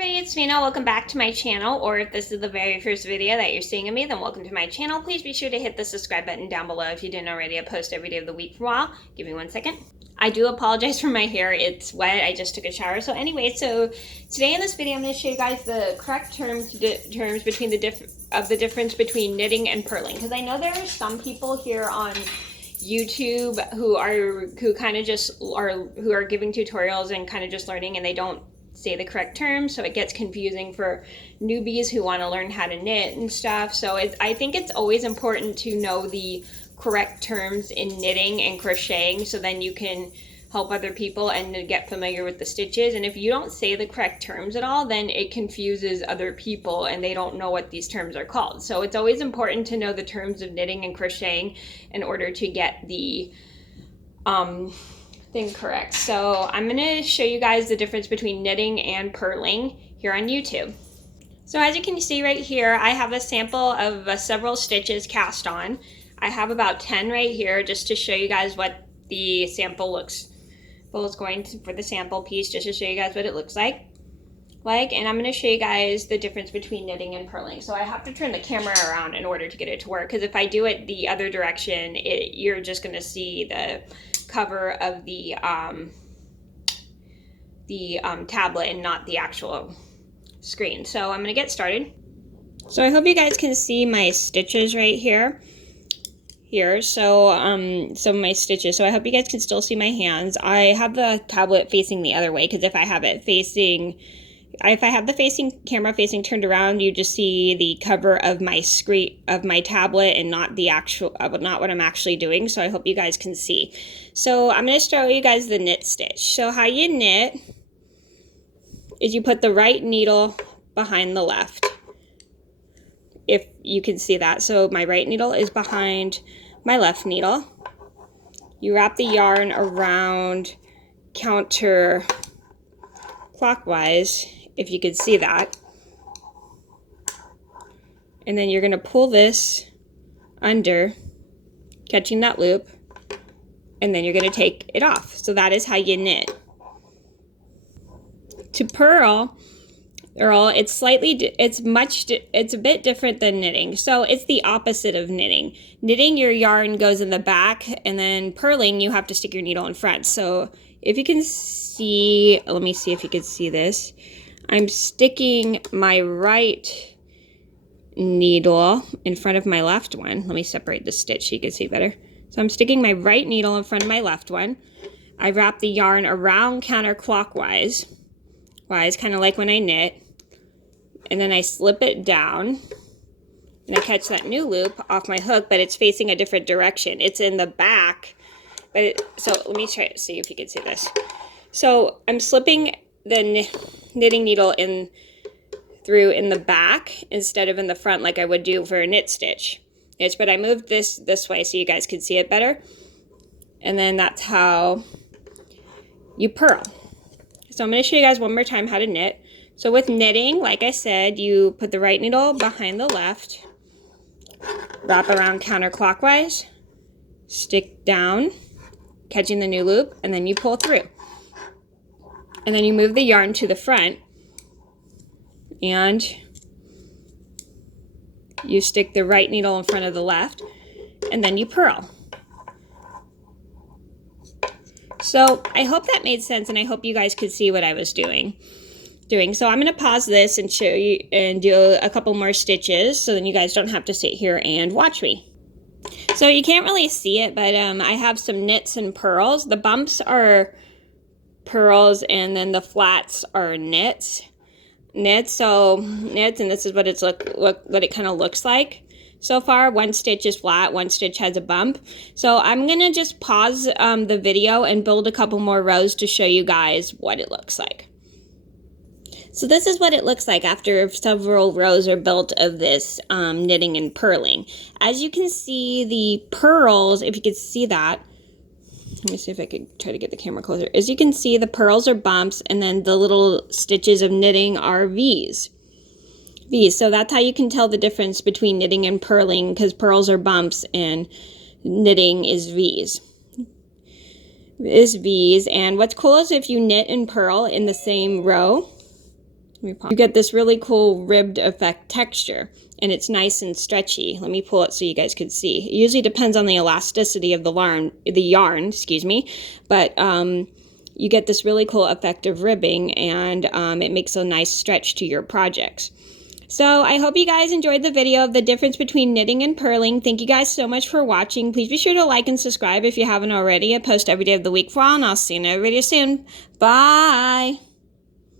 everybody, it's Mena. Welcome back to my channel, or if this is the very first video that you're seeing of me, then welcome to my channel. Please be sure to hit the subscribe button down below if you didn't already. I post every day of the week for a while. Give me 1 second. I do apologize for my hair. It's wet. I just took a shower. So anyway, so today in this video, I'm going to show you guys the correct terms between the difference between knitting and purling. Because I know there are some people here on YouTube who are giving tutorials and kind of just learning, and they don't say the correct terms, so it gets confusing for newbies who want to learn how to knit and stuff. So I think it's always important to know the correct terms in knitting and crocheting, so then you can help other people and get familiar with the stitches. And if you don't say the correct terms at all, then it confuses other people and they don't know what these terms are called. So it's always important to know the terms of knitting and crocheting in order to get the thing correct. So I'm going to show you guys the difference between knitting and purling here on YouTube. So as you can see right here, I have a sample of several stitches cast on. I have about 10 right here just to show you guys what the sample looks for the sample piece, just to show you guys what it looks like. And I'm going to show you guys the difference between knitting and purling. So I have to turn the camera around in order to get it to work, because if I do it the other direction, you're just going to see the cover of the tablet and not the actual screen. So I'm going to get started. So I hope you guys can see my stitches right here. So some of my stitches. So I hope you guys can still see my hands. I have the tablet facing the other way, because if I have the camera facing turned around, you just see the cover of my screen of my tablet and not what I'm actually doing. So I hope you guys can see. So I'm going to show you guys the knit stitch. So how you knit is you put the right needle behind the left, if you can see that. So my right needle is behind my left needle. You wrap the yarn around counterclockwise, if you could see that. And then you're going to pull this under, catching that loop, and then you're going to take it off. So that is how you knit. To purl, it's a bit different than knitting. So it's the opposite of knitting. Knitting, your yarn goes in the back, and then purling, you have to stick your needle in front. So if you can see, let me see if you can see this. I'm sticking my right needle in front of my left one. Let me separate the stitch so you can see better. So I'm sticking my right needle in front of my left one. I wrap the yarn around counterclockwise, kind of like when I knit. And then I slip it down, and I catch that new loop off my hook, but it's facing a different direction. It's in the back. So let me try to see if you can see this. So I'm slipping the knitting needle through in the back instead of in the front, like I would do for a knit stitch. But I moved this way so you guys can see it better. And then that's how you purl. So I'm going to show you guys one more time how to knit. So with knitting, like I said, you put the right needle behind the left, wrap around counterclockwise, stick down, catching the new loop, and then you pull through. And then you move the yarn to the front, and you stick the right needle in front of the left, and then you purl. So I hope that made sense, and I hope you guys could see what I was doing. So I'm going to pause this and show you and do a couple more stitches, so then you guys don't have to sit here and watch me. So you can't really see it, but I have some knits and purls. The bumps are purls, and then the flats are knits. So knits, and this is what what it kind of looks like. So far, one stitch is flat, one stitch has a bump. So I'm going to just pause the video and build a couple more rows to show you guys what it looks like. So this is what it looks like after several rows are built of this knitting and purling. As you can see, the purls, if you could see that, let me see if I could try to get the camera closer. As you can see, the purls are bumps, and then the little stitches of knitting are V's. So that's how you can tell the difference between knitting and purling, because purls are bumps and knitting is V's. And what's cool is if you knit and purl in the same row, You get this really cool ribbed effect texture, and it's nice and stretchy. Let me pull it so you guys can see. It usually depends on the elasticity of the yarn, excuse me, but you get this really cool effect of ribbing, and it makes a nice stretch to your projects. So I hope you guys enjoyed the video of the difference between knitting and purling. Thank you guys so much for watching. Please be sure to like and subscribe if you haven't already. I post every day of the week for all, and I'll see you in another video soon. Bye!